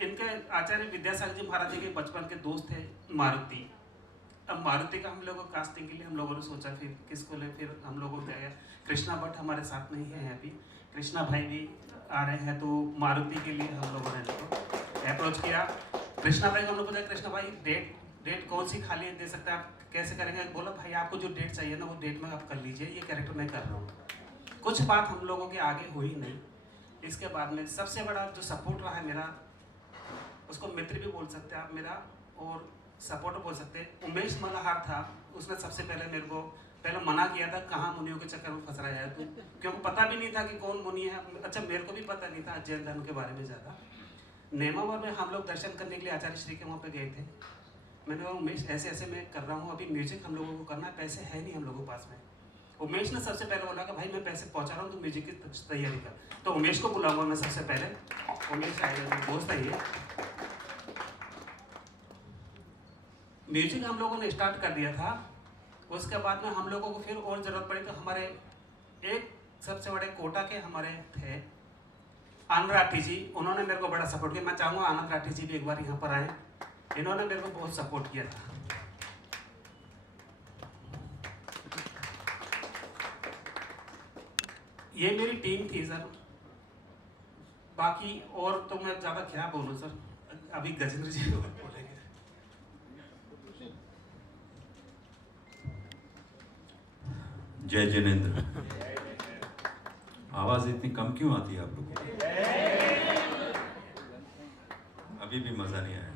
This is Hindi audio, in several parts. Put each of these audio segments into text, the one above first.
इनके आचार्य विद्यासागर जी महाराज जी के बचपन के दोस्त थे मारुति। अब मारुति का हम लोगों को कास्टिंग के लिए हम लोगों ने सोचा, फिर किसको ले, फिर हम लोगों को गया कृष्णा भट्ट हमारे साथ नहीं है अभी, कृष्णा भाई भी आ रहे हैं, तो मारुति के लिए हम लोगों ने इनको अप्रोच किया। कृष्णा भाई को हम लोग बोला, कृष्णा भाई डेट कौन सी खाली है, दे सकते हैं आप, कैसे करेंगे? बोला भाई आपको जो डेट चाहिए ना वो डेट में आप कर लीजिए, ये कैरेक्टर मैं कर रहा हूँ। कुछ बात हम लोगों के आगे हुई नहीं। इसके बाद में सबसे बड़ा जो सपोर्ट रहा है मेरा, उसको मित्र भी बोल सकते हैं आप मेरा, और सपोर्ट बोल सकते हैं। उमेश मल्हार था, उसने सबसे पहले मेरे को पहले मना किया था, कहाँ मुनियों के चक्कर में फंस रहा है तू, क्योंकि पता भी नहीं था कि कौन मुनि है। अच्छा, मेरे को भी पता नहीं था जैन धर्म के बारे में ज़्यादा। नेमावर में हम लोग दर्शन करने के लिए आचार्य श्री के वहाँ पे गए थे। मैंने कहा उमेश ऐसे ऐसे मैं कर रहा हूँ, अभी म्यूजिक हम लोगों को करना है, पैसे है नहीं हम लोगों के पास में। उमेश ने सबसे पहले बोला कि भाई मैं पैसे पहुँचा रहा हूँ, तो म्यूजिक की तैयारी कर। तो उमेश को बुलाऊंगा मैं सबसे पहले। उमेश आएगा, दोस्त है ये। म्यूजिक हम लोगों ने स्टार्ट कर दिया था। उसके बाद में हम लोगों को फिर और ज़रूरत पड़ी, तो हमारे एक सबसे बड़े कोटा के हमारे थे आनंद राठी जी, उन्होंने मेरे को बड़ा सपोर्ट किया। मैं चाहूँगा आनंद राठी जी भी एक बार यहाँ पर आए, इन्होंने मेरे को बहुत सपोर्ट किया था। ये मेरी टीम थी सर। बाकी और तो मैं ज़्यादा क्या बोलूँ सर, अभी गजेंद्र जी बोलेंगे। जय जिनेंद्र। आवाज इतनी कम क्यों आती है आप लोगों को? अभी भी मजा नहीं आया।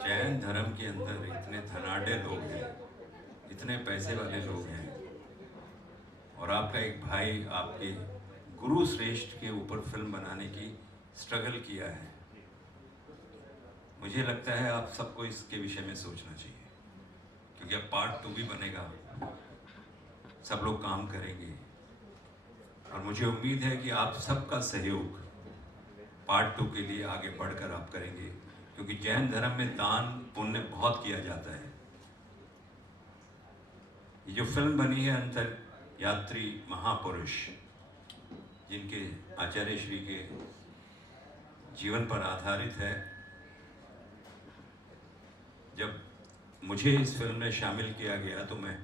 जैन धर्म के अंदर इतने धनाढ़ लोग हैं, इतने पैसे वाले लोग हैं, और आपका एक भाई आपके गुरु श्रेष्ठ के ऊपर फिल्म बनाने की स्ट्रगल किया है। मुझे लगता है आप सबको इसके विषय में सोचना चाहिए, क्योंकि अब पार्ट 2 भी बनेगा, सब लोग काम करेंगे, और मुझे उम्मीद है कि आप सबका सहयोग पार्ट 2 के लिए आगे बढ़कर आप करेंगे, क्योंकि जैन धर्म में दान पुण्य बहुत किया जाता है। ये जो फिल्म बनी है अंतर यात्री महापुरुष, जिनके आचार्य श्री के जीवन पर आधारित है, जब मुझे इस फिल्म में शामिल किया गया तो मैं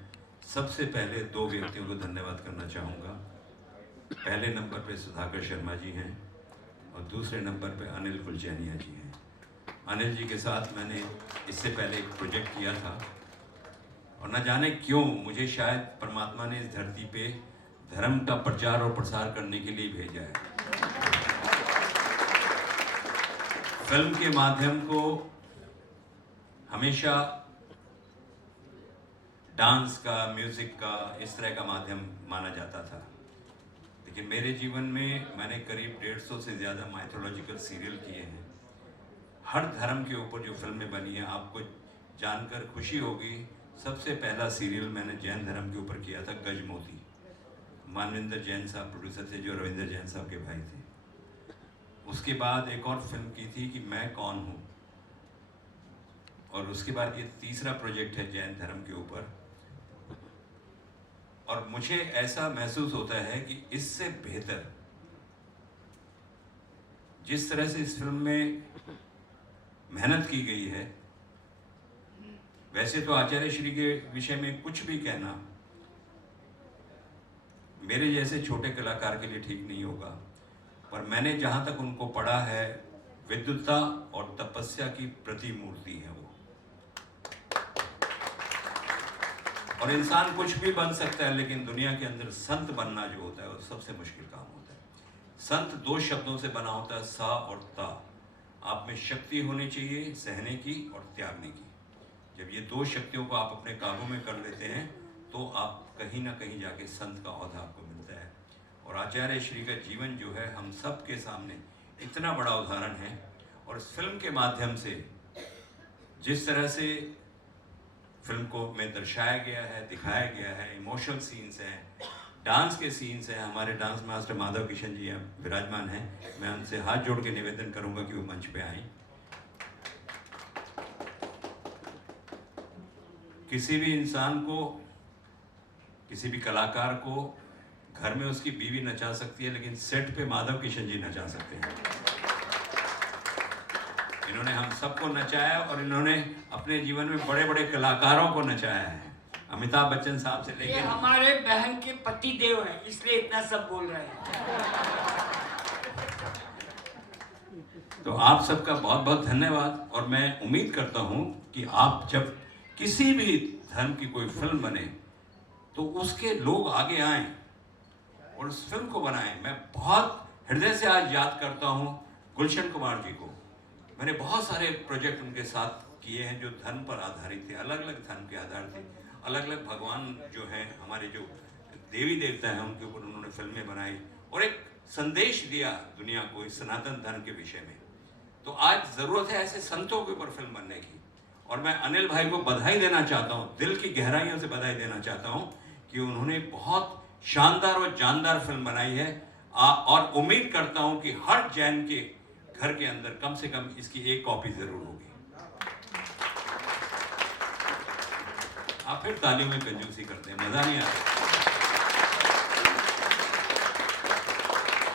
सबसे पहले 2 व्यक्तियों को धन्यवाद करना चाहूँगा। पहले नंबर पे सुधाकर शर्मा जी हैं और दूसरे नंबर पे अनिल कुलचैनिया जी हैं। अनिल जी के साथ मैंने इससे पहले एक प्रोजेक्ट किया था, और न जाने क्यों मुझे शायद परमात्मा ने इस धरती पे धर्म का प्रचार और प्रसार करने के लिए भेजा है। फिल्म के माध्यम को हमेशा डांस का, म्यूजिक का, इस तरह का माध्यम माना जाता था, लेकिन मेरे जीवन में मैंने करीब 150 से ज़्यादा माइथोलॉजिकल सीरियल किए हैं। हर धर्म के ऊपर जो फिल्में बनी हैं, आपको जानकर खुशी होगी, सबसे पहला सीरियल मैंने जैन धर्म के ऊपर किया था, गजमोती। मानविंदर जैन साहब प्रोड्यूसर थे, जो रविंदर जैन साहब के भाई थे। उसके बाद एक और फिल्म की थी कि मैं कौन हूँ, और उसके बाद ये तीसरा प्रोजेक्ट है जैन धर्म के ऊपर। और मुझे ऐसा महसूस होता है कि इससे बेहतर जिस तरह से इस फिल्म में मेहनत की गई है, वैसे तो आचार्य श्री के विषय में कुछ भी कहना मेरे जैसे छोटे कलाकार के लिए ठीक नहीं होगा, पर मैंने जहाँ तक उनको पढ़ा है, विद्वता और तपस्या की प्रतिमूर्ति है वो। और इंसान कुछ भी बन सकता है, लेकिन दुनिया के अंदर संत बनना जो होता है वो सबसे मुश्किल काम होता है। संत 2 शब्दों से बना होता है, सा और ता। आप में शक्ति होनी चाहिए सहने की और त्यागने की। जब ये 2 शक्तियों को आप अपने काबू में कर लेते हैं तो आप कहीं ना कहीं जाके संत का औहदा आपको मिलता है। और आचार्य श्री का जीवन जो है हम सब के सामने इतना बड़ा उदाहरण है, और इस फिल्म के माध्यम से जिस तरह से फिल्म को में दर्शाया गया है, दिखाया गया है, इमोशनल सीन्स हैं, डांस के सीन्स हैं। हमारे डांस मास्टर माधव किशन जी हैं, विराजमान हैं, मैं उनसे हाथ जोड़ के निवेदन करूंगा कि वो मंच पे आएं। किसी भी इंसान को, किसी भी कलाकार को घर में उसकी बीवी नचा सकती है, लेकिन सेट पे माधव किशन जी नचा सकते हैं। इन्होंने हम सबको नचाया और इन्होंने अपने जीवन में बड़े बड़े कलाकारों को नचाया है, अमिताभ बच्चन साहब से लेकर। ये हमारे बहन के पति देव हैं, इसलिए इतना सब बोल रहे हैं। तो आप सबका बहुत बहुत धन्यवाद। और मैं उम्मीद करता हूं कि आप जब किसी भी धर्म की कोई फिल्म बने तो उसके लोग आगे आएं और उस फिल्म को बनाएं। मैं बहुत हृदय से आज याद करता हूं गुलशन कुमार जी को। मैंने बहुत सारे प्रोजेक्ट उनके साथ किए हैं जो धर्म पर आधारित थे, अलग अलग धर्म के आधार थे, अलग अलग भगवान जो हैं, हमारे जो देवी देवता हैं उनके ऊपर उन्होंने फिल्में बनाई और एक संदेश दिया दुनिया को इस सनातन धर्म के विषय में। तो आज ज़रूरत है ऐसे संतों के ऊपर फिल्म बनने की। और मैं अनिल भाई को बधाई देना चाहता हूँ, दिल की गहराइयों से बधाई देना चाहता हूँ कि उन्होंने बहुत शानदार और जानदार फिल्म बनाई है। और उम्मीद करता हूँ कि हर जैन के घर के अंदर कम से कम इसकी एक कॉपी जरूर होगी। आप फिर तालियों में कंजूसी करते हैं, मजा नहीं आता।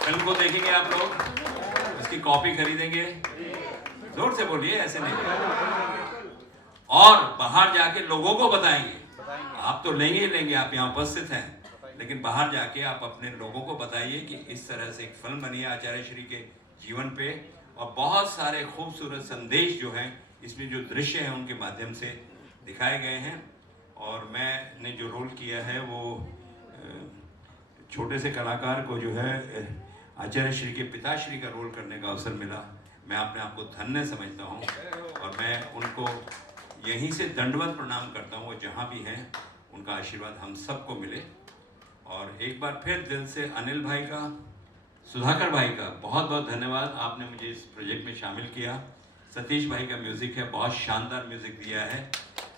फिल्म को देखेंगे आप लोग, इसकी कॉपी खरीदेंगे, जोर से बोलिए, ऐसे नहीं, और बाहर जाके लोगों को बताएंगे। आप तो लेंगे ही लेंगे, आप यहाँ उपस्थित हैं, लेकिन बाहर जाके आप अपने लोगों को बताइए कि इस तरह से एक फिल्म बनी है आचार्य श्री के जीवन पे, और बहुत सारे खूबसूरत संदेश जो हैं इसमें जो दृश्य हैं उनके माध्यम से दिखाए गए हैं। और मैंने जो रोल किया है वो छोटे से कलाकार को जो है आचार्य श्री के पिताश्री का रोल करने का अवसर मिला। मैं अपने आप को धन्य समझता हूँ और मैं उनको यहीं से दंडवत प्रणाम करता हूँ। वो जहाँ भी हैं उनका आशीर्वाद हम सबको मिले। और एक बार फिर दिल से अनिल भाई का, सुधाकर भाई का बहुत बहुत धन्यवाद, आपने मुझे इस प्रोजेक्ट में शामिल किया। सतीश भाई का म्यूज़िक है, बहुत शानदार म्यूज़िक दिया है।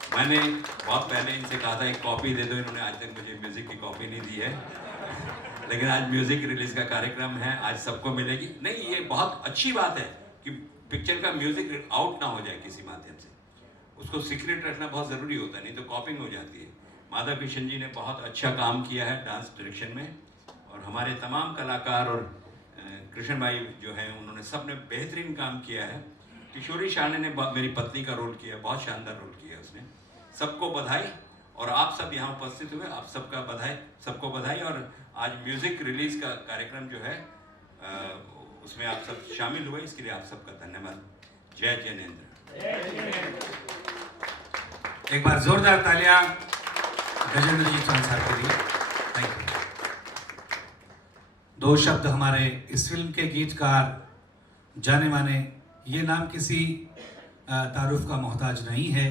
मैंने बहुत पहले इनसे कहा था एक कॉपी दे दो, इन्होंने आज तक मुझे म्यूज़िक की कॉपी नहीं दी है, लेकिन आज म्यूज़िक रिलीज़ का कार्यक्रम है, आज सबको मिलेगी। नहीं, ये बहुत अच्छी बात है कि पिक्चर का म्यूज़िक आउट ना हो जाए किसी माध्यम से, उसको सीक्रेट रखना बहुत ज़रूरी होता है, नहीं तो कॉपिंग हो जाती है। माधव किशन जी ने बहुत अच्छा काम किया है डांस डायरेक्शन में, और हमारे तमाम कलाकार और कृष्ण भाई जो हैं उन्होंने सब ने बेहतरीन काम किया है। किशोरी शाने ने मेरी पत्नी का रोल किया, बहुत शानदार रोल किया उसने। सबको बधाई, और आप सब यहाँ उपस्थित हुए, आप सबका बधाई, सबको बधाई। और आज म्यूज़िक रिलीज़ का कार्यक्रम जो है उसमें आप सब शामिल हुए, इसके लिए आप सबका धन्यवाद। जय जैनेंद्र। एक बार जोरदार तालियां गजेंद्र जी संसार के लिए। Thank you. दो शब्द हमारे इस फिल्म के गीतकार जाने माने, ये नाम किसी तारुफ का मोहताज नहीं है,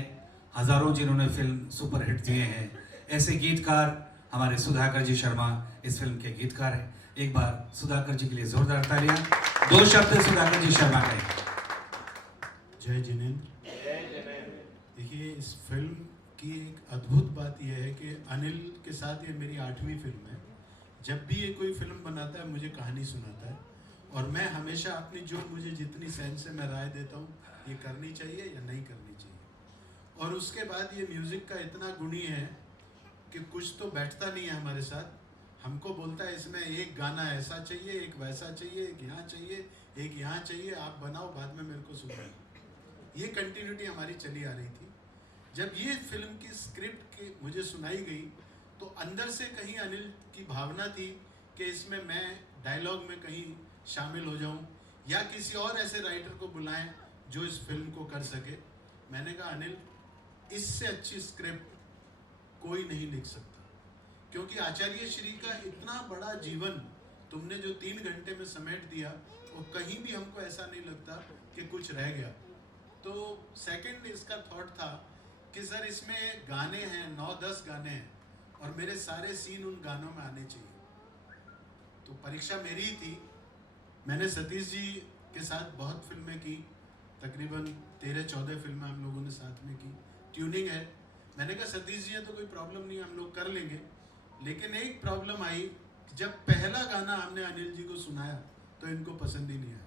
हजारों जिन्होंने फिल्म सुपरहिट दिए हैं, ऐसे गीतकार हमारे सुधाकर जी शर्मा इस फिल्म के गीतकार हैं। एक बार सुधाकर जी के लिए जोरदार तालियां। दो शब्द सुधाकर जी शर्मा के। जय जिनेंद्र। देखिए, इस फिल्म की एक अद्भुत बात यह है कि अनिल के साथ ये मेरी 8वीं फिल्म है। जब भी ये कोई फिल्म बनाता है मुझे कहानी सुनाता है, और मैं हमेशा अपनी जो मुझे जितनी सेंस से मैं राय देता हूँ ये करनी चाहिए या नहीं करनी चाहिए। और उसके बाद ये म्यूज़िक का इतना गुणी है कि कुछ तो बैठता नहीं है हमारे साथ, हमको बोलता है इसमें एक गाना ऐसा चाहिए, एक वैसा चाहिए, एक यहाँ चाहिए, एक यहाँ चाहिए, आप बनाओ, बाद में मेरे को सुनाओ। ये कंटिन्यूटी हमारी चली आ रही थी। जब ये फिल्म की स्क्रिप्ट की मुझे सुनाई गई तो अंदर से कहीं अनिल की भावना थी कि इसमें मैं डायलॉग में कहीं शामिल हो जाऊं या किसी और ऐसे राइटर को बुलाएं जो इस फिल्म को कर सके। मैंने कहा अनिल, इससे अच्छी स्क्रिप्ट कोई नहीं लिख सकता, क्योंकि आचार्य श्री का इतना बड़ा जीवन तुमने जो 3 घंटे में समेट दिया, और कहीं भी हमको ऐसा नहीं लगता कि कुछ रह गया। तो सेकंड इसका थॉट था कि सर इसमें गाने हैं, 9-10 गाने हैं, और मेरे सारे सीन उन गानों में आने चाहिए। तो परीक्षा मेरी ही थी। मैंने सतीश जी के साथ बहुत फिल्में की, तकरीबन 13-14 फिल्में हम लोगों ने साथ में की। ट्यूनिंग है, मैंने कहा सतीश जी है तो कोई प्रॉब्लम नहीं, हम लोग कर लेंगे। लेकिन एक प्रॉब्लम आई, जब पहला गाना हमने अनिल जी को सुनाया तो इनको पसंद ही नहीं आया।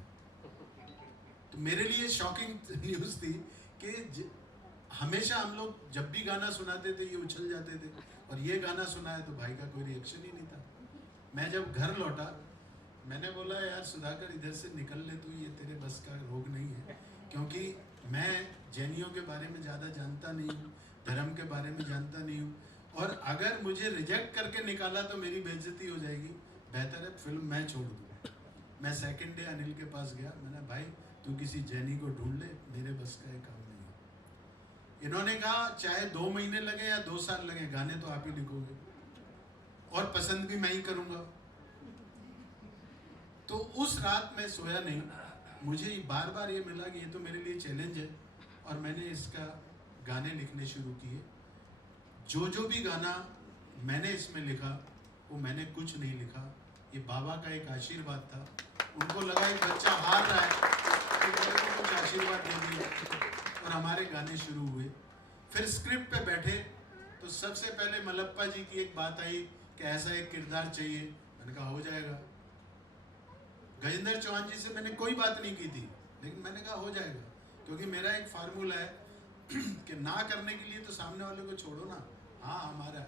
तो मेरे लिए शॉकिंग न्यूज़ थी कि हमेशा हम लोग जब भी गाना सुनाते थे ये उछल जाते थे, और ये गाना सुनाया तो भाई का कोई रिएक्शन ही नहीं था। मैं जब घर लौटा, मैंने बोला यार सुधाकर इधर से निकल ले तू, ये तेरे बस का रोग नहीं है, क्योंकि मैं जैनियों के बारे में ज़्यादा जानता नहीं हूँ, धर्म के बारे में जानता नहीं हूँ, और अगर मुझे रिजेक्ट करके निकाला तो मेरी बेइज्जती हो जाएगी, बेहतर है फिल्म मैं छोड़ दूँ। मैं सेकंड डे अनिल के पास गया, मैंने भाई तू किसी जैनी को ढूंढ ले, मेरे बस का ये काम नहीं है। इन्होंने कहा चाहे 2 महीने लगे या 2 साल लगे, गाने तो आप ही लिखोगे और पसंद भी मैं ही करूँगा। तो उस रात मैं सोया नहीं, मुझे बार बार ये मिला कि ये तो मेरे लिए चैलेंज है, और मैंने इसका गाने लिखने शुरू किए। जो भी गाना मैंने इसमें लिखा वो मैंने कुछ नहीं लिखा, ये बाबा का एक आशीर्वाद था। उनको लगा एक बच्चा हार रहा है तो मेरे को कुछ आशीर्वाद दे दिया, और हमारे गाने शुरू हुए। फिर स्क्रिप्ट पे बैठे तो सबसे पहले मलप्पा जी की एक बात आई कि ऐसा एक किरदार चाहिए। मैंने कहा हो जाएगा। गजेंद्र चौहान जी से मैंने कोई बात नहीं की थी, लेकिन मैंने कहा हो जाएगा, क्योंकि मेरा एक फार्मूला है कि ना करने के लिए तो सामने वाले को छोड़ो ना, हाँ हमारा है।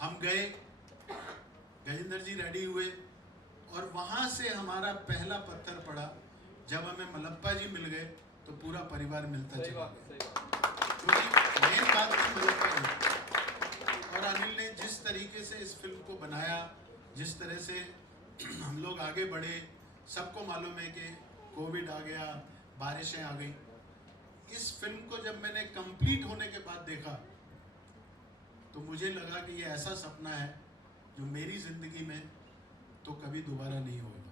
हम गए, गजेंद्र जी रेडी हुए, और वहां से हमारा पहला पत्थर पड़ा। जब हमें मलप्पा जी मिल गए तो पूरा परिवार मिलता चला गया, क्योंकि मेन बात थी मलप्पा जी। और अनिल ने जिस तरीके से इस फिल्म को बनाया, जिस तरह से हम लोग आगे बढ़े, सबको मालूम है कि कोविड आ गया, बारिशें आ गई। इस फिल्म को जब मैंने कंप्लीट होने के बाद देखा तो मुझे लगा कि ये ऐसा सपना है जो मेरी जिंदगी में तो कभी दोबारा नहीं होगा।